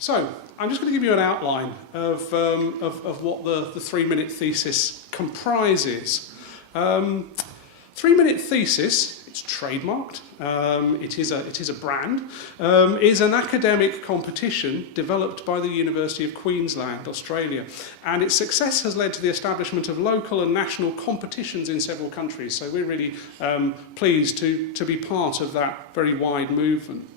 So, I'm just going to give you an outline of what the 3 Minute Thesis comprises. 3 Minute Thesis, it's trademarked, it is a brand, is an academic competition developed by the University of Queensland, Australia. And its success has led to the establishment of local and national competitions in several countries. So we're really pleased to be part of that very wide movement.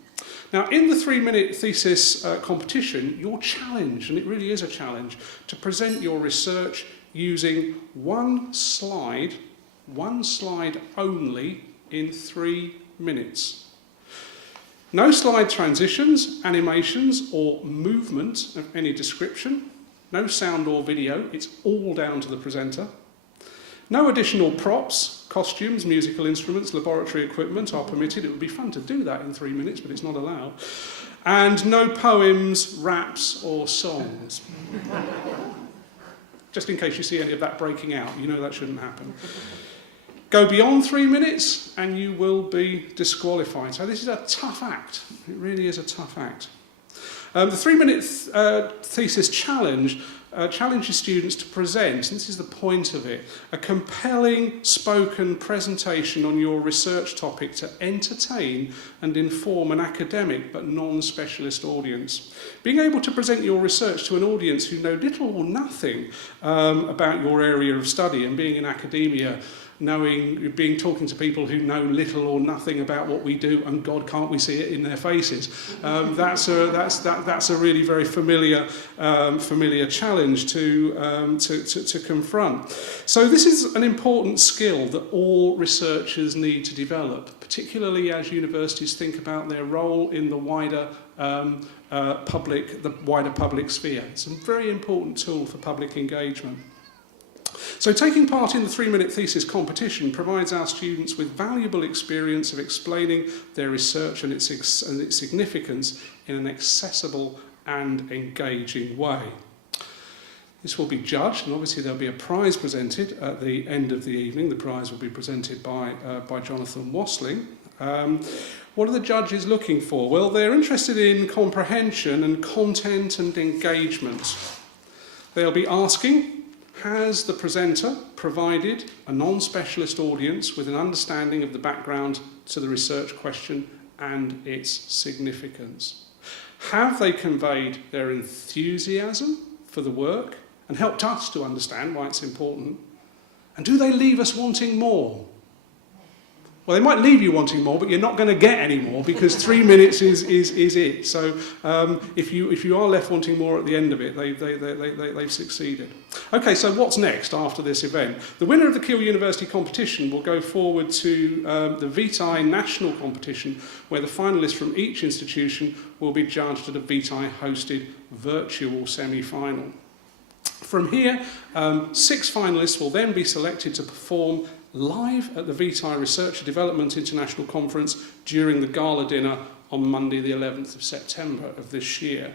Now, in the 3 Minute Thesis competition, you're challenged, and it really is a challenge, to present your research using one slide only in 3 minutes. No slide transitions, animations, or movement of any description. No sound or video, it's all down to the presenter. No additional props, costumes, musical instruments, laboratory equipment are permitted. It would be fun to do that in 3 minutes, but it's not allowed. And no poems, raps, or songs. Just in case you see any of that breaking out, you know that shouldn't happen. Go beyond 3 minutes and you will be disqualified. So this is a tough act. It really is a tough act. The 3 Minute Thesis Challenge challenges students to present, and this is the point of it, a compelling spoken presentation on your research topic to entertain and inform an academic but non-specialist audience. Being able to present your research to an audience who know little or nothing about your area of study, and being in academia, talking to people who know little or nothing about what we do, and God, can't we see it in their faces? That's a really very familiar challenge to confront. So this is an important skill that all researchers need to develop, particularly as universities think about their role in the wider public sphere. It's a very important tool for public engagement. So taking part in the 3 Minute Thesis competition provides our students with valuable experience of explaining their research and its significance in an accessible and engaging way. This will be judged, and obviously there'll be a prize presented at the end of the evening. The prize will be presented by Jonathan Wassling. What are the judges looking for? Well, they're interested in comprehension and content and engagement. They'll be asking, has the presenter provided a non-specialist audience with an understanding of the background to the research question and its significance? Have they conveyed their enthusiasm for the work and helped us to understand why it's important? And do they leave us wanting more? Well, they might leave you wanting more, but you're not going to get any more because 3 minutes is it. So if you are left wanting more at the end of it, they've succeeded. Okay, so what's next after this event? The winner of the Keele University competition will go forward to the VTI national competition, where the finalists from each institution will be judged at a VTI-hosted virtual semi-final. From here, 6 finalists will then be selected to perform live at the VTI Research and Development International Conference during the gala dinner on Monday the 11th of September of this year.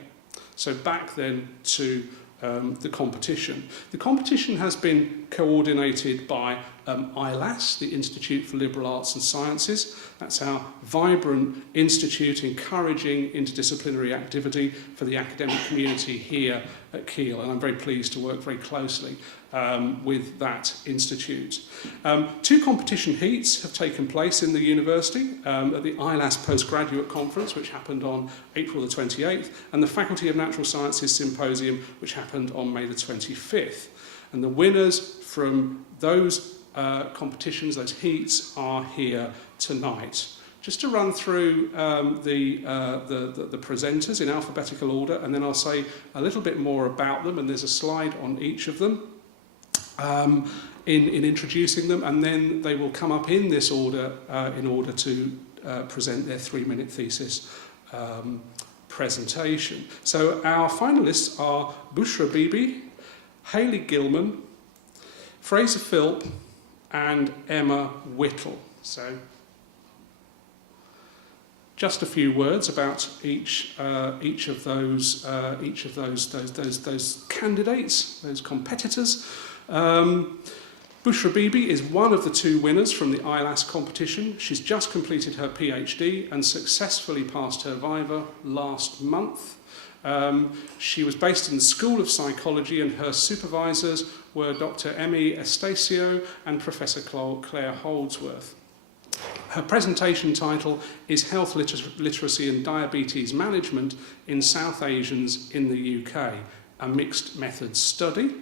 So back then to the competition. The competition has been coordinated by ILAS, the Institute for Liberal Arts and Sciences. That's our vibrant institute encouraging interdisciplinary activity for the academic community here at Keele, and I'm very pleased to work very closely with that institute. 2 competition heats have taken place in the university at the ILAS Postgraduate Conference, which happened on April the 28th, and the Faculty of Natural Sciences Symposium, which happened on May the 25th. And the winners from those competitions, those heats, are here tonight. Just to run through the presenters in alphabetical order, and then I'll say a little bit more about them, and there's a slide on each of them in introducing them, and then they will come up in this order in order to present their 3 Minute Thesis presentation. So our finalists are Bushra Bibi, Hayley Gilman, Fraser Philp, and Emma Whittle. So just a few words about each of those candidates, those competitors. Bushra Bibi is one of the 2 winners from the ILAS competition. She's just completed her PhD and successfully passed her Viva last month. She was based in the School of Psychology, and her supervisors were Dr. Emmy Estacio and Professor Claire Holdsworth. Her presentation title is Health Literacy and Diabetes Management in South Asians in the UK, a Mixed Methods Study.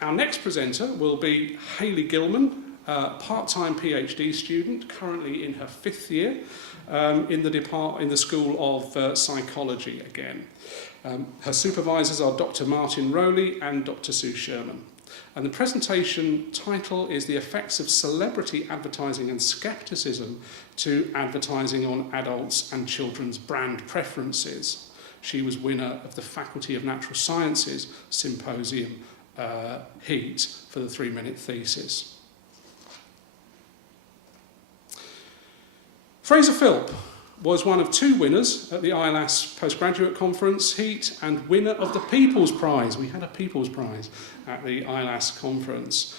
Our next presenter will be Hayley Gilman, a part-time PhD student, currently in her 5th year in the School of Psychology again. Her supervisors are Dr. Martin Rowley and Dr. Sue Sherman. And the presentation title is The Effects of Celebrity Advertising and Skepticism to Advertising on Adults and Children's Brand Preferences. She was winner of the Faculty of Natural Sciences Symposium Heat for the 3 Minute Thesis. Fraser Philp was one of 2 winners at the ILAS Postgraduate Conference Heat and winner of the People's Prize. We had a People's Prize at the ILAS conference.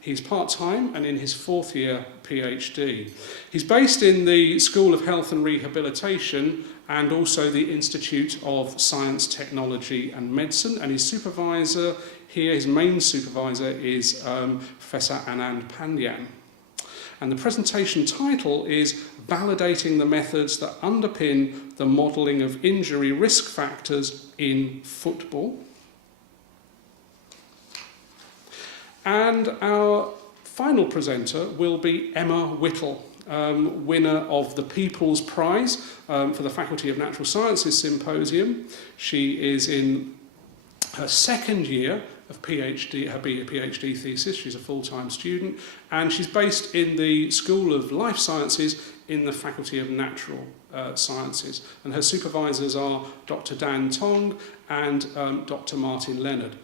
He's part-time and in his 4th year PhD. He's based in the School of Health and Rehabilitation and also the Institute of Science, Technology and Medicine, and his supervisor here, his main supervisor, is Professor Anand Pandyan. And the presentation title is Validating the Methods that Underpin the Modelling of Injury Risk Factors in Football. And our final presenter will be Emma Whittle, winner of the People's Prize for the Faculty of Natural Sciences Symposium. She is in her 2nd year of PhD, her PhD thesis. She's a full-time student, and she's based in the School of Life Sciences in the Faculty of Natural Sciences. And her supervisors are Dr. Dan Tong and Dr. Martin Leonard.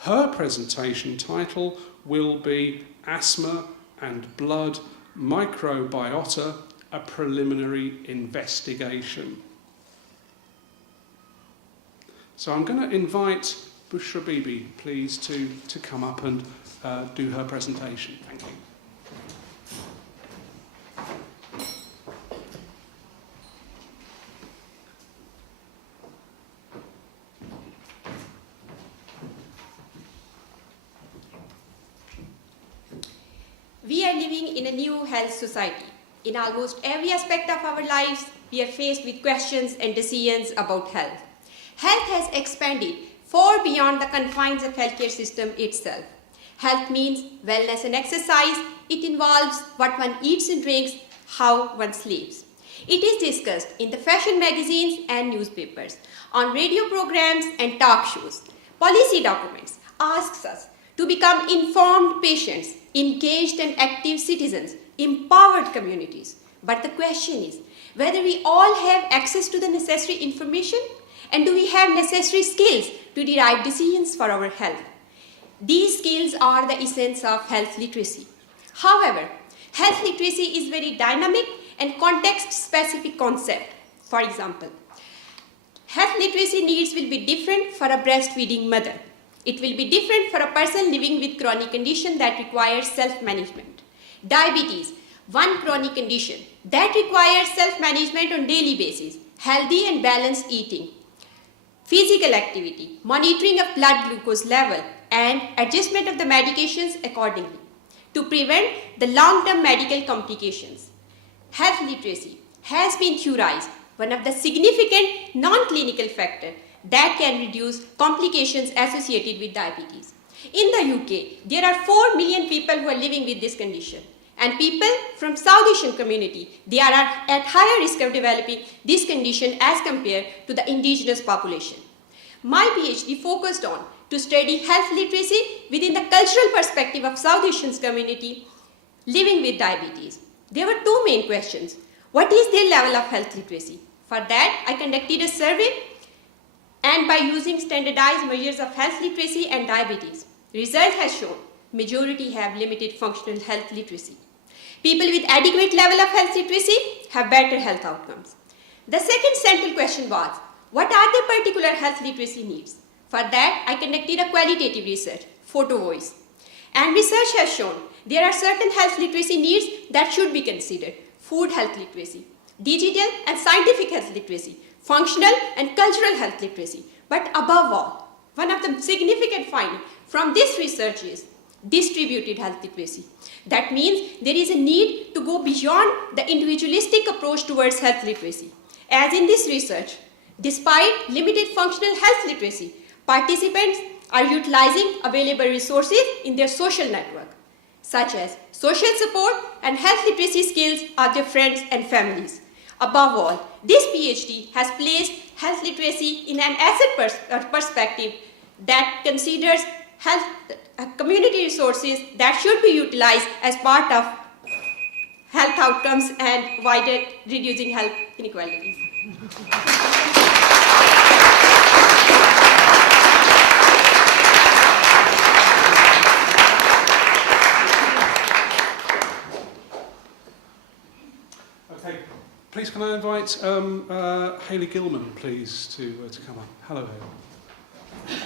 Her presentation title will be Asthma and Blood Microbiota, a Preliminary Investigation. So I'm going to invite Bushra Bibi, please, to come up and do her presentation. Thank you. We are living in a new health society. In almost every aspect of our lives, we are faced with questions and decisions about health. Health has expanded far beyond the confines of healthcare system itself. Health means wellness and exercise. It involves what one eats and drinks, how one sleeps. It is discussed in the fashion magazines and newspapers, on radio programs and talk shows. Policy documents asks us to become informed patients, engaged and active citizens, empowered communities. But the question is whether we all have access to the necessary information, and do we have necessary skills to derive decisions for our health? These skills are the essence of health literacy. However, health literacy is very dynamic and context-specific concept. For example, health literacy needs will be different for a breastfeeding mother. It will be different for a person living with chronic condition that requires self-management. Diabetes, one chronic condition that requires self-management on daily basis, healthy and balanced eating, physical activity, monitoring of blood glucose level, and adjustment of the medications accordingly to prevent the long-term medical complications. Health literacy has been theorized one of the significant non-clinical factors that can reduce complications associated with diabetes. In the UK, there are 4 million people who are living with this condition, and people from South Asian community, they are at higher risk of developing this condition as compared to the indigenous population. My PhD focused on to study health literacy within the cultural perspective of South Asian community living with diabetes. There were 2 main questions. What is their level of health literacy? For that, I conducted a survey, and by using standardized measures of health literacy and diabetes, result has shown majority have limited functional health literacy. People with adequate level of health literacy have better health outcomes. The second central question was, what are their particular health literacy needs? For For that, I conducted a qualitative research, photo voice. And research has shown there are certain health literacy needs that should be considered. Food health literacy, digital and scientific health literacy, functional and cultural health literacy. But above all, one of the significant findings from this research is distributed health literacy. That means there is a need to go beyond the individualistic approach towards health literacy. As in this research, despite limited functional health literacy, participants are utilizing available resources in their social network, such as social support and health literacy skills of their friends and families. Above all, this PhD has placed health literacy in an asset perspective that considers health community resources that should be utilized as part of health outcomes and wider reducing health inequalities. Okay, please can I invite Hayley Gilman, please, to come up. Hello, Hayley.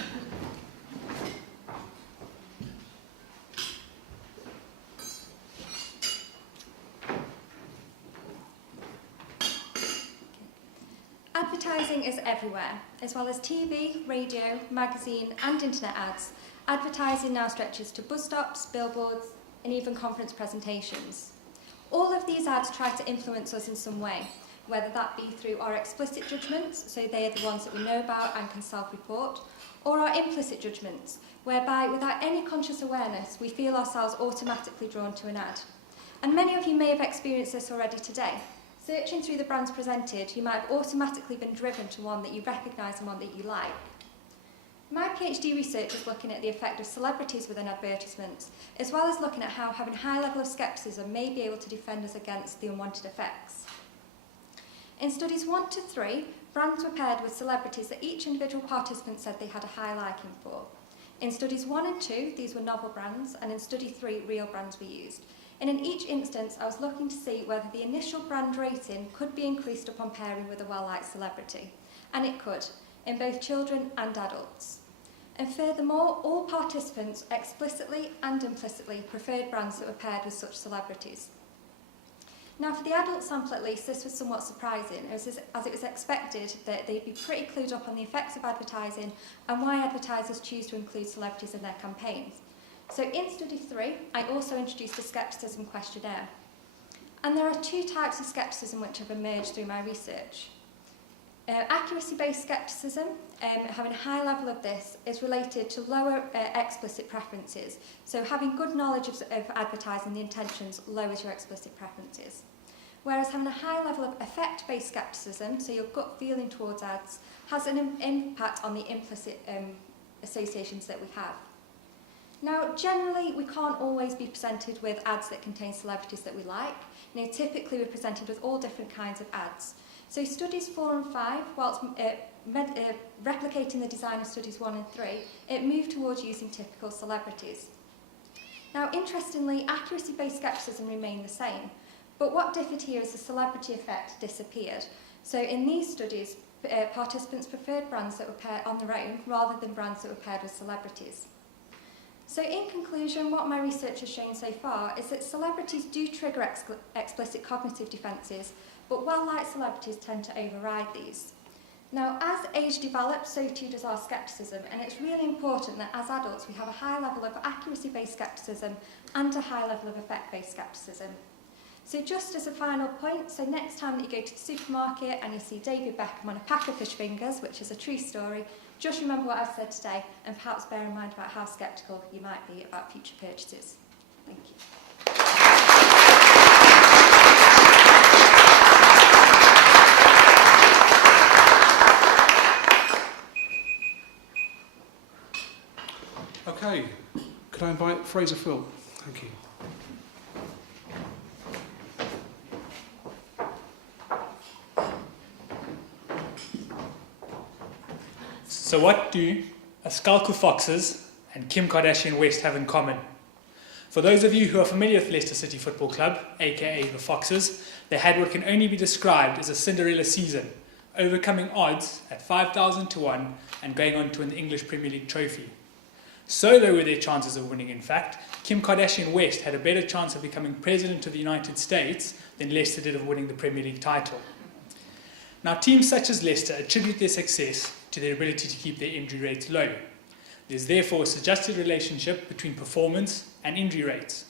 Advertising is everywhere, as well as TV, radio, magazine and internet ads. Advertising now stretches to bus stops, billboards and even conference presentations. All of these ads try to influence us in some way, whether that be through our explicit judgments, so they are the ones that we know about and can self-report, or our implicit judgments, whereby without any conscious awareness we feel ourselves automatically drawn to an ad. And many of you may have experienced this already today. Searching through the brands presented, you might have automatically been driven to one that you recognise and one that you like. My PhD research is looking at the effect of celebrities within advertisements, as well as looking at how having a high level of scepticism may be able to defend us against the unwanted effects. In studies 1 to 3, brands were paired with celebrities that each individual participant said they had a high liking for. In studies 1 and 2, these were novel brands, and in study 3, real brands were used. And in each instance, I was looking to see whether the initial brand rating could be increased upon pairing with a well-liked celebrity. And it could, in both children and adults. And furthermore, all participants explicitly and implicitly preferred brands that were paired with such celebrities. Now, for the adult sample at least, this was somewat surprising, as it was expected that they'd be pretty clued up on the effects of advertising and why advertisers choose to include celebrities in their campaigns. So in study 3, I also introduced a scepticism questionnaire. And there are two types of scepticism which have emerged through my research. Accuracy-based scepticism, having a high level of this, is related to lower explicit preferences. So having good knowledge of advertising, the intentions lowers your explicit preferences. Whereas having a high level of effect-based scepticism, so your gut feeling towards ads, has an impact on the implicit associations that we have. Now, generally, we can't always be presented with ads that contain celebrities that we like. You know, typically, we're presented with all different kinds of ads. So studies 4 and 5, whilst replicating the design of studies 1 and 3, it moved towards using typical celebrities. Now, interestingly, accuracy-based scepticism remained the same, but what differed here is the celebrity effect disappeared. So in these studies, participants preferred brands that were paired on their own rather than brands that were paired with celebrities. So in conclusion, what my research has shown so far is that celebrities do trigger explicit cognitive defences, but well-liked celebrities tend to override these. Now, as age develops, so too does our scepticism, and it's really important that as adults we have a high level of accuracy-based scepticism and a high level of effect-based scepticism. So just as a final point, so next time that you go to the supermarket and you see David Beckham on a pack of fish fingers, which is a true story, just remember what I've said today and perhaps bear in mind about how sceptical you might be about future purchases. Thank you. Okay, could I invite Fraser Philp? Thank you. So what do a Skulk of Foxes and Kim Kardashian West have in common? For those of you who are familiar with Leicester City Football Club, aka the Foxes, they had what can only be described as a Cinderella season, overcoming odds at 5,000 to 1 and going on to win the English Premier League trophy. So low were their chances of winning, in fact, Kim Kardashian West had a better chance of becoming President of the United States than Leicester did of winning the Premier League title. Now, teams such as Leicester attribute their success to their ability to keep their injury rates low. There's therefore a suggested relationship between performance and injury rates.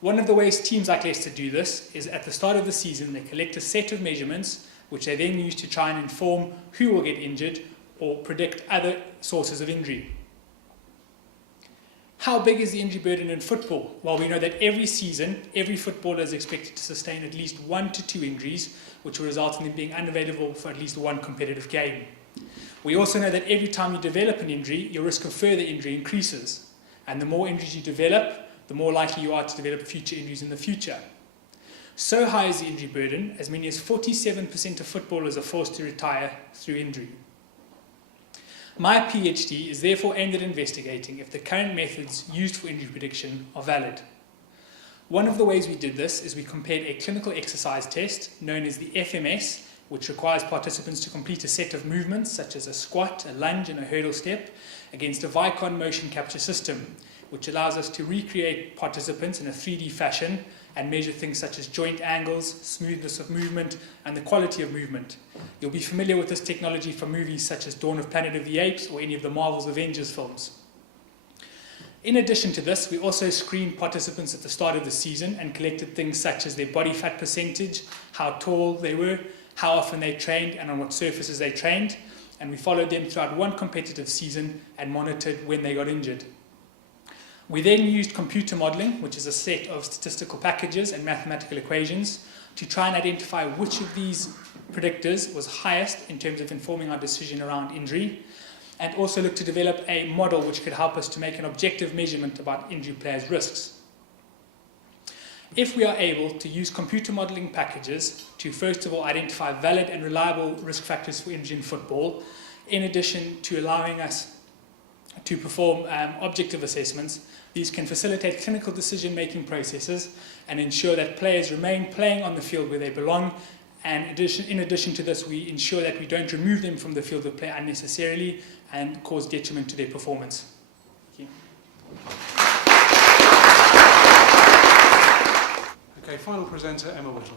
One of the ways teams like Leicester do this is at the start of the season they collect a set of measurements which they then use to try and inform who will get injured or predict other sources of injury. How big is the injury burden in football? Well, we know that every season, every footballer is expected to sustain at least 1 to 2 injuries, which will result in them being unavailable for at least one competitive game. We also know that every time you develop an injury, your risk of further injury increases. And the more injuries you develop, the more likely you are to develop future injuries in the future. So high is the injury burden, as many as 47% of footballers are forced to retire through injury. My PhD is therefore aimed at investigating if the current methods used for injury prediction are valid. One of the ways we did this is we compared a clinical exercise test known as the FMS, which requires participants to complete a set of movements such as a squat, a lunge and a hurdle step, against a Vicon motion capture system, which allows us to recreate participants in a 3D fashion and measure things such as joint angles, smoothness of movement, and the quality of movement. You'll be familiar with this technology from movies such as Dawn of Planet of the Apes or any of the Marvel's Avengers films. In addition to this, we also screened participants at the start of the season and collected things such as their body fat percentage, how tall they were, how often they trained, and on what surfaces they trained, and we followed them throughout one competitive season and monitored when they got injured. We then used computer modelling, which is a set of statistical packages and mathematical equations, to try and identify which of these predictors was highest in terms of informing our decision around injury, and also look to develop a model which could help us to make an objective measurement about injury players' risks. If we are able to use computer modelling packages to first of all identify valid and reliable risk factors for injury in football, in addition to allowing us to perform objective assessments, these can facilitate clinical decision-making processes and ensure that players remain playing on the field where they belong. And in addition to this, we ensure that we don't remove them from the field of play unnecessarily and cause detriment to their performance. Thank you. Okay, final presenter, Emma Whittle.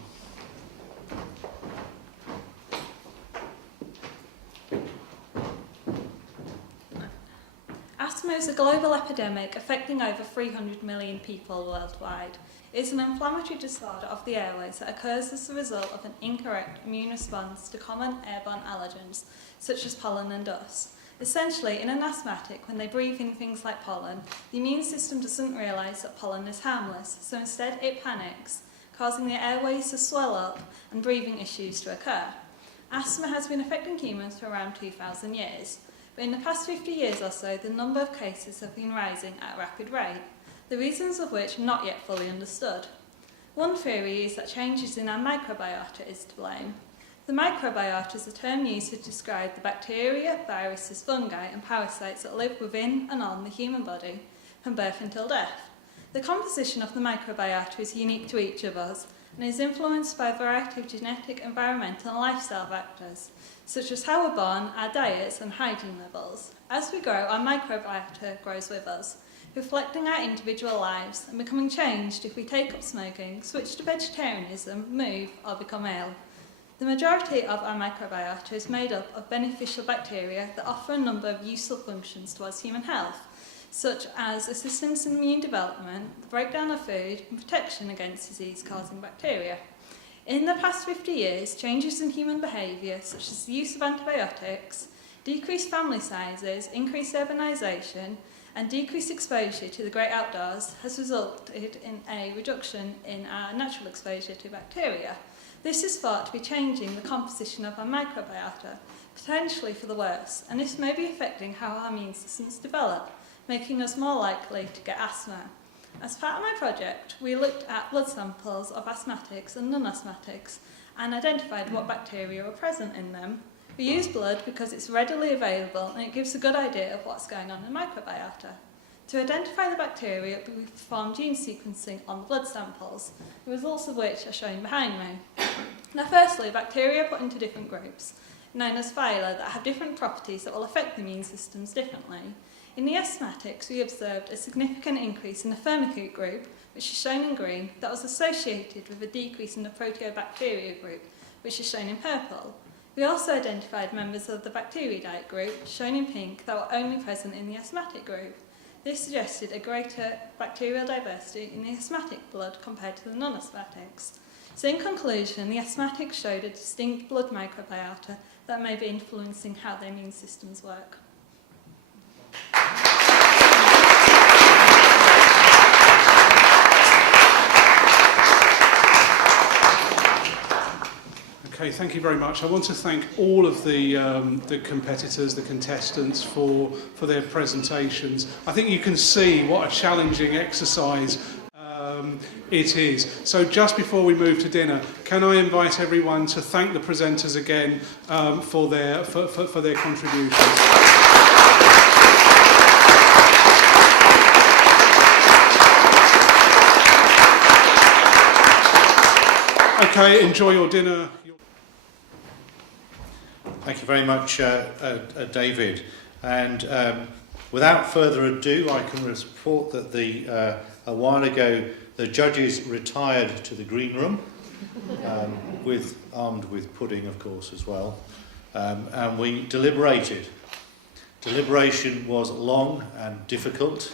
Asthma is a global epidemic affecting over 300 million people worldwide. It is an inflammatory disorder of the airways that occurs as a result of an incorrect immune response to common airborne allergens, such as pollen and dust. Essentially, in an asthmatic, when they breathe in things like pollen, the immune system doesn't realise that pollen is harmless, so instead it panics, causing the airways to swell up and breathing issues to occur. Asthma has been affecting humans for around 2,000 years. But in the past 50 years or so, the number of cases have been rising at a rapid rate, the reasons of which are not yet fully understood. One theory is that changes in our microbiota is to blame. The microbiota is a term used to describe the bacteria, viruses, fungi and parasites that live within and on the human body from birth until death. The composition of the microbiota is unique to each of us and is influenced by a variety of genetic, environmental and lifestyle factors, such as how we're born, our diets and hygiene levels. As we grow, our microbiota grows with us, reflecting our individual lives and becoming changed if we take up smoking, switch to vegetarianism, move or become ill. The majority of our microbiota is made up of beneficial bacteria that offer a number of useful functions towards human health, such as assistance in immune development, the breakdown of food and protection against disease-causing bacteria. In the past 50 years, changes in human behaviour, such as the use of antibiotics, decreased family sizes, increased urbanisation, and decreased exposure to the great outdoors has resulted in a reduction in our natural exposure to bacteria. This is thought to be changing the composition of our microbiota, potentially for the worse, and this may be affecting how our immune systems develop, making us more likely to get asthma. As part of my project, we looked at blood samples of asthmatics and non-asthmatics and identified what bacteria were present in them. We use blood because it's readily available and it gives a good idea of what's going on in the microbiota. To identify the bacteria, we performed gene sequencing on the blood samples, the results of which are shown behind me. Now firstly, bacteria are put into different groups, known as phyla, that have different properties that will affect the immune systems differently. In the asthmatics, we observed a significant increase in the firmicute group, which is shown in green, that was associated with a decrease in the proteobacteria group, which is shown in purple. We also identified members of the bacteriidite group, shown in pink, that were only present in the asthmatic group. This suggested a greater bacterial diversity in the asthmatic blood compared to the non-asthmatics. So in conclusion, the asthmatics showed a distinct blood microbiota that may be influencing how their immune systems work. Okay, thank you very much. I want to thank all of the competitors, the contestants, for their presentations. I think you can see what a challenging exercise it is. So just before we move to dinner, can I invite everyone to thank the presenters again for their contributions. Okay, enjoy your dinner. Thank you very much, David. And without further ado, I can report that a while ago the judges retired to the green room, armed with pudding, of course, as well. And we deliberated. Deliberation was long and difficult.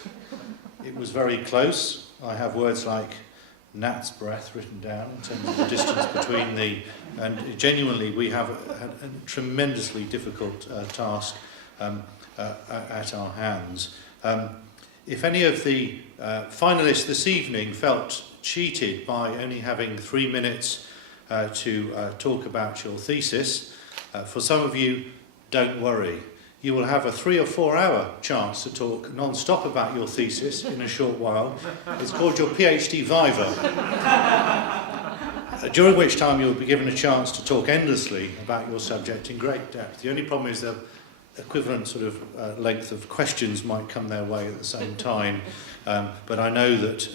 It was very close. I have words like gnat's breath written down in terms of the distance between and genuinely we have a tremendously difficult task at our hands. If any of the finalists this evening felt cheated by only having 3 minutes to talk about your thesis, for some of you, don't worry. You will have a 3 or 4 hour chance to talk non-stop about your thesis in a short while. It's called your PhD Viva, during which time you'll be given a chance to talk endlessly about your subject in great depth. The only problem is the equivalent sort of length of questions might come their way at the same time. But I know that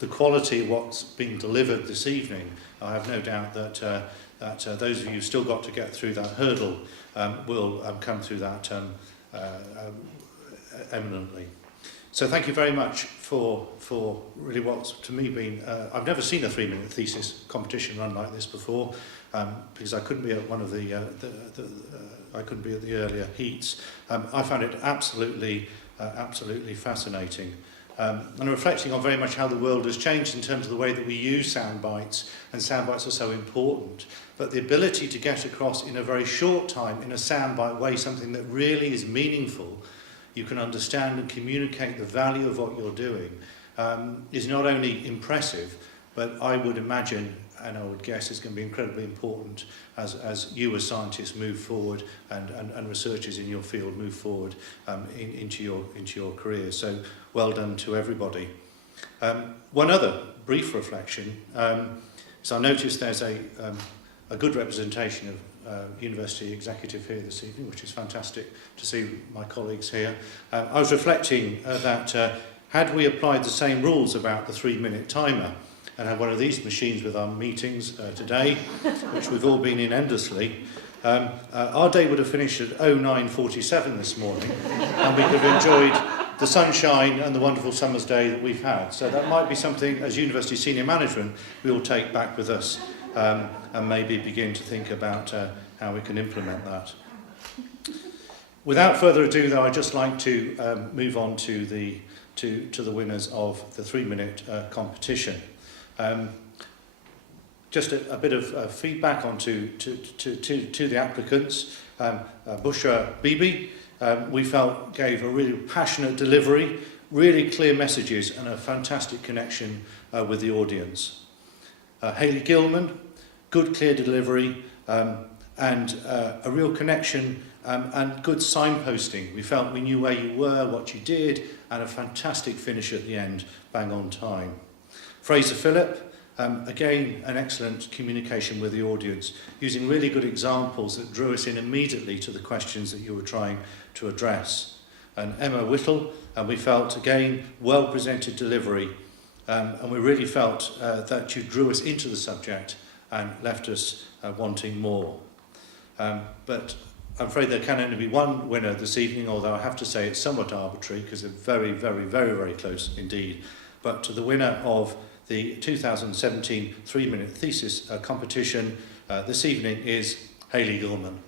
the quality of what's being delivered this evening, I have no doubt that those of you who've still got to get through that hurdle will come through that eminently. So thank you very much for really what's to me been, I've never seen a 3-minute thesis competition run like this before, because I couldn't be at one of I couldn't be at the earlier heats. I found it absolutely fascinating. And reflecting on very much how the world has changed in terms of the way that we use sound bites, and sound bites are so important. But the ability to get across in a very short time, in a sound bite way, something that really is meaningful, you can understand and communicate the value of what you're doing, is not only impressive, but I would imagine, and I would guess it's going to be incredibly important as you as scientists move forward and researchers in your field move forward into your career. So well done to everybody. One other brief reflection. So I noticed there's a good representation of university executive here this evening, which is fantastic to see my colleagues here. I was reflecting that had we applied the same rules about the 3-minute timer and had one of these machines with our meetings today, which we've all been in endlessly, our day would have finished at 09:47 this morning, and we could have enjoyed the sunshine and the wonderful summer's day that we've had. So that might be something, as university senior management, we will take back with us and maybe begin to think about how we can implement that. Without further ado, though, I'd just like to move on to the winners of the 3-minute competition. Just a bit of feedback on to the applicants. Bushra Bibi, we felt gave a really passionate delivery, really clear messages and a fantastic connection with the audience. Hayley Gilman, good clear delivery and a real connection and good signposting. We felt we knew where you were, what you did, and a fantastic finish at the end, bang on time. Fraser Philp, again, an excellent communication with the audience, using really good examples that drew us in immediately to the questions that you were trying to address. And Emma Whittle, we felt, again, well-presented delivery, and we really felt that you drew us into the subject and left us wanting more. But I'm afraid there can only be one winner this evening, although I have to say it's somewhat arbitrary because they're very, very, very, very close indeed. But the winner of the 2017 3-minute thesis competition this evening is Hayley Gilman.